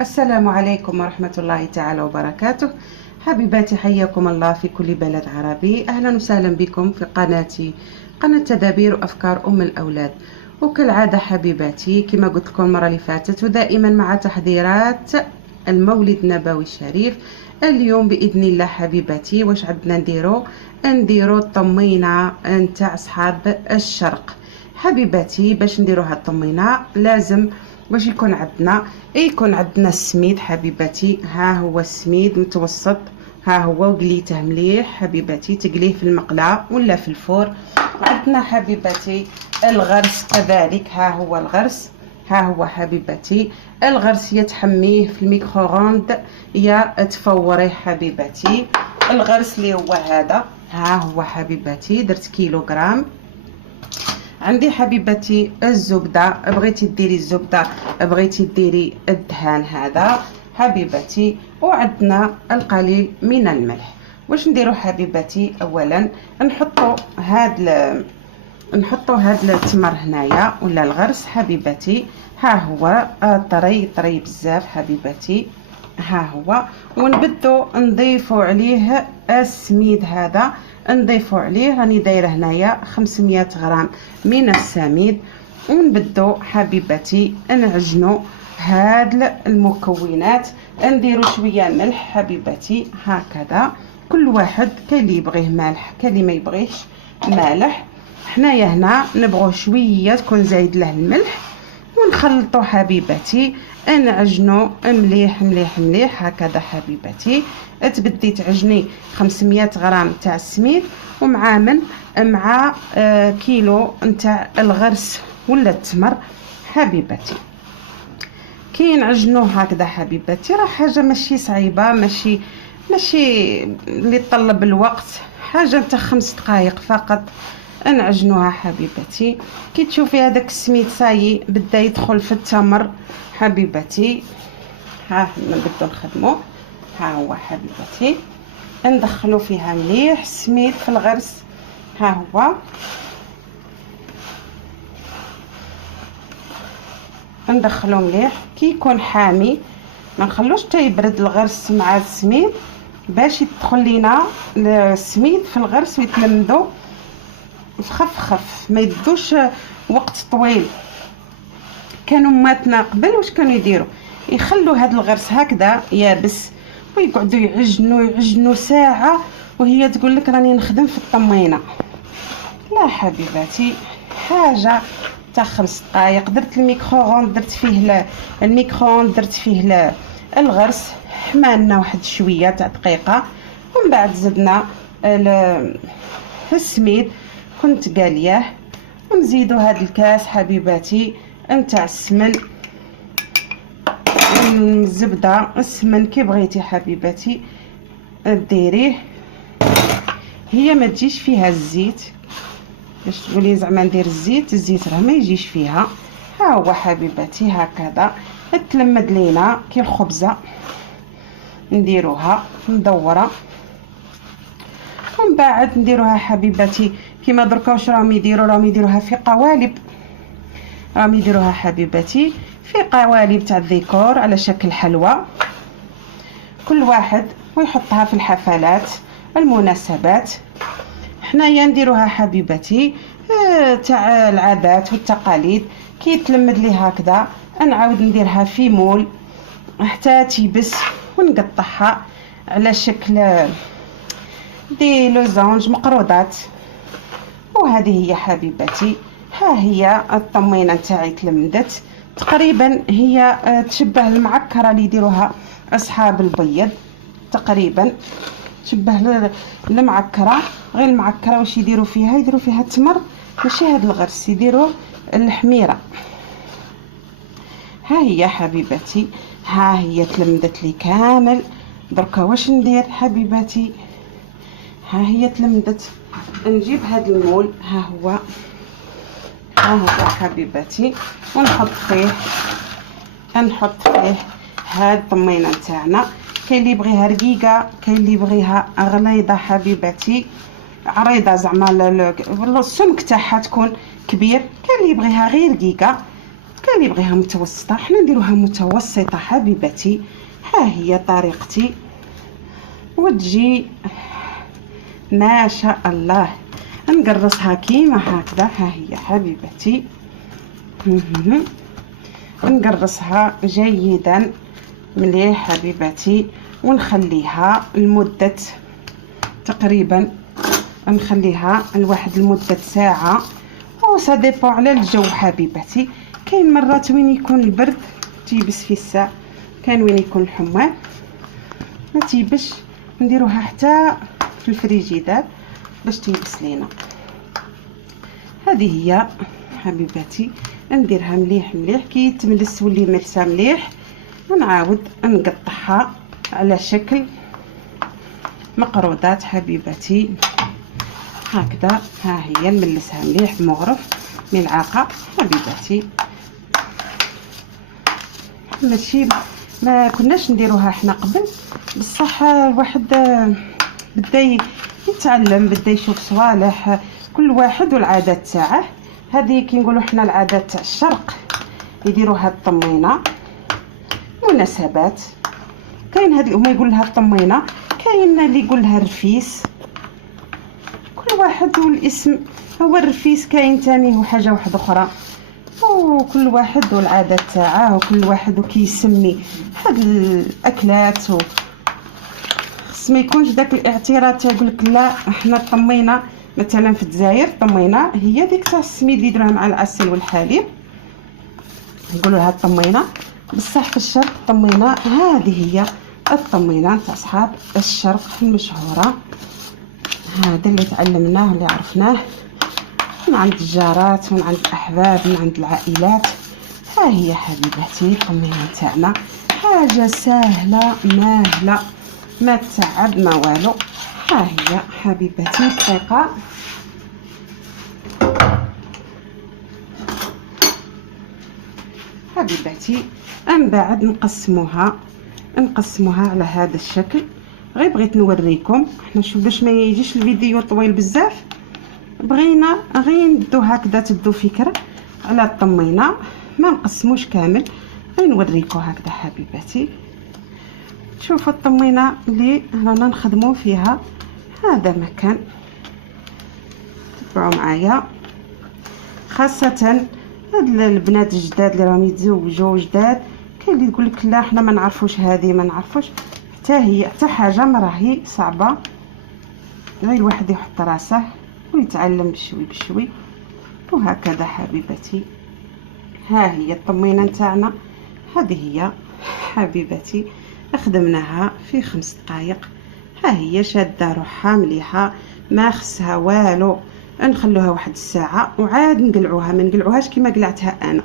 السلام عليكم ورحمة الله تعالى وبركاته. حبيباتي، حياكم الله في كل بلد عربي. أهلا وسهلا بكم في قناتي، قناة تدابير وأفكار أم الأولاد. وكالعادة حبيباتي، كما قلت لكم المرة اللي فاتت ودائما مع تحضيرات المولد النبوي الشريف. اليوم بإذن الله حبيباتي واش عندنا نديرو الطمينة نتاع أصحاب الشرق. حبيباتي، باش نديرو هاد الطمينة لازم واش يكون عندنا السميد حبيباتي. ها هو السميد متوسط، ها هو وقليته مليح حبيباتي، تقليه في المقله ولا في الفور. عندنا حبيباتي الغرس كذلك، ها هو الغرس، ها هو حبيباتي الغرس يا تحميه في الميكرووند يا تفوريه حبيباتي. الغرس اللي هو هذا، ها هو حبيباتي درت كيلوغرام. عندي حبيبتي الزبده، بغيتي ديري الزبده بغيتي ديري الدهان هذا حبيبتي. وعندنا القليل من الملح. واش نديرو حبيبتي؟ اولا نحطوا هاد التمر هنايا ولا الغرس حبيبتي، ها هو طري بزاف حبيبتي، ها هو. ونبدو نضيفوا عليه السميد هذا، نضيفوا عليه راني دايره هنايا 500 غرام من السميد. ونبدو حبيبتي نعجنوا هاد المكونات، نديروا شويه ملح حبيبتي هكذا. كل واحد كاين اللي يبغيه مالح كاين اللي ما يبغيش مالح. حنايا هنا نبغوا شويه تكون زايد له الملح. ونخلطوا حبيبتي، نعجنوا مليح مليح مليح هكذا حبيبتي. تبدي تعجني 500 غرام تاع السميد مع كيلو نتاع الغرس ولا التمر حبيبتي. كي نعجنوه هكذا حبيبتي راه حاجه ماشي صعيبه، ماشي اللي طلب الوقت، حاجه نتاع 5 دقائق فقط نعجنوها حبيبتي. كي تشوفي هذاك السميد صايي بدا يدخل في التمر حبيبتي، ها نبدو نخدمو، ها هو حبيبتي ندخلو فيها مليح السميد في الغرس، ها هو ندخلو مليح. كي يكون حامي ما نخلوش حتى يبرد الغرس مع السميد باش يدخل لينا السميد في الغرس ويتلمدو خف ما يدوش وقت طويل. كانوا ماتنا قبل واش كانوا يديروا؟ يخلوا هذا الغرس هكذا يابس ويقعدوا يعجنوا ساعه وهي تقول لك راني نخدم في الطمينه. لا حبيباتي، حاجه تاع 5 دقائق. درت الميكرووند، درت فيه الميكرووند، درت فيه الغرس، حمالنا واحد شويه تاع دقيقه. ومن بعد زدنا السميد كنت قالياه. ونزيدوا هذا الكاس حبيباتي نتاع السمن، الزبده، السمن كي بغيتي حبيباتي ديريه. هي ما تجيش فيها الزيت باش تقولي زعما ندير الزيت راه ما يجيش فيها. ها هو حبيباتي هكذا تلمد لينا كي الخبزه. نديروها مدوره ومن بعد نديروها حبيباتي كيما دركا واش راهم يديروها في قوالب. راهم يديروها حبيباتي في قوالب تاع الديكور على شكل حلوى، كل واحد ويحطها في الحفلات المناسبات. حنايا نديروها حبيباتي تاع العادات والتقاليد. كي تلمد لي هكذا نعاود نديرها في مول حتى تيبس ونقطعها على شكل دي لوزانج مقروضات. وهذه هي حبيباتي، ها هي الطمينه نتاعي تلمدت تقريبا. هي تشبه المعكره اللي يديروها اصحاب البيض، تقريبا تشبه المعكره. غير المعكره واش يديروا فيها التمر ماشي هذا الغرس، يديروا الحميره. ها هي حبيباتي، ها هي تلمدت لي كامل. دركا واش ندير حبيباتي؟ ها هي تلمدت. نجيب هذا المول، ها هو حبيباتي، ونحط فيه هاد الطمينه نتاعنا. كاين اللي يبغيها رقيقه، كاين اللي يبغيها غليظه حبيباتي، عريضه زعما السمك تاعها تكون كبير. كاين اللي يبغيها غير رقيقه، كاين اللي يبغيها متوسطه، حنا نديروها متوسطه حبيباتي. ها هي طريقتي، وتجي ما شاء الله. نقرصها كيما هكذا. ها هي حبيباتي، نقرصها جيدا مليح حبيباتي، ونخليها لمده تقريبا، نخليها لواحد لمده ساعه، وسا ديبو على الجو حبيباتي. كاين مرات وين يكون البرد تيبس في الساعه، كاين وين يكون الحمام ما تيبش، نديروها حتى في الفريجيدار باش تيبس لينا. هذه هي حبيباتي، نديرها مليح مليح كي تملس ولي ملسه مليح، ونعاود نقطعها على شكل مقرودات حبيباتي هكذا. ها هي نملسها مليح بمغرف ملعقه حبيباتي. ماشي ما كناش نديروها حنا قبل، بصح الواحد بدا يتعلم، بدا يشوف صوالح، كل واحد والعادات تاعه. هذه كي نقولوا حنا العادات تاع الشرق يديروها الطمينه مناسبات. كاين هذه هما يقول لها الطمينه، كاين اللي يقول لها الرفيس، كل واحد والاسم. هو الرفيس كاين تاني هو حاجه واحده اخرى، وكل واحد والعادات تاعه، وكل واحد وكيسمي هاد الاكلات. خص ما يكونش داك الاعتراض تاع يقول لك لا احنا الطمينه مثلا في الجزائر الطمينه هي ديك تاع السميد اللي يديروها مع العسل والحليب، يقولوا لها الطمينه. بصح في الشرق الطمينه هذه هي الطمينه تاع اصحاب الشرق المشهوره. هذا اللي تعلمناه اللي عرفناه من عند الجارات، من عند الاحباب، من عند العائلات. ها هي حبيباتي الطمينه تاعنا، حاجه سهله ماهله ما تعب ما والو. ها هي حبيباتي دقيقه. حبيباتي من بعد نقسموها على هذا الشكل. غير بغيت نوريكم حنا شوف باش ما يجيش الفيديو طويل بزاف، بغينا غير ندو هكذا تدو فكره على الطمينه، ما نقسموش كامل. غير نوريكم هكذا حبيباتي. شوفوا الطمينه اللي رانا نخدموا فيها، هذا مكان. تبعوا معايا خاصه هاد البنات الجداد اللي راهم يتزوجوا جداد، كاين اللي يقول لك لا حنا ما نعرفوش هذه ما نعرفوش. حتى هي حتى حاجه ما راهي صعبه، غير الواحد يحط راسه ويتعلم بشوي بشوي. وهكذا حبيبتي ها هي الطمينه نتاعنا. هذه هي حبيبتي خدمناها في 5 دقائق. ها هي شاده روحها مليحه ما خصها والو. نخلوها واحد الساعه وعاد نقلعوها، ما نقلعوهاش كيما قلعتها انا،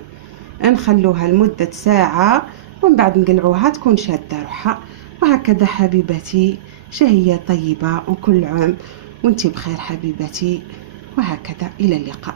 نخلوها لمده ساعه ومن بعد نقلعوها تكون شاده روحها. وهكذا حبيبتي شهيه طيبه وكل عام وانتي بخير حبيبتي. وهكذا الى اللقاء.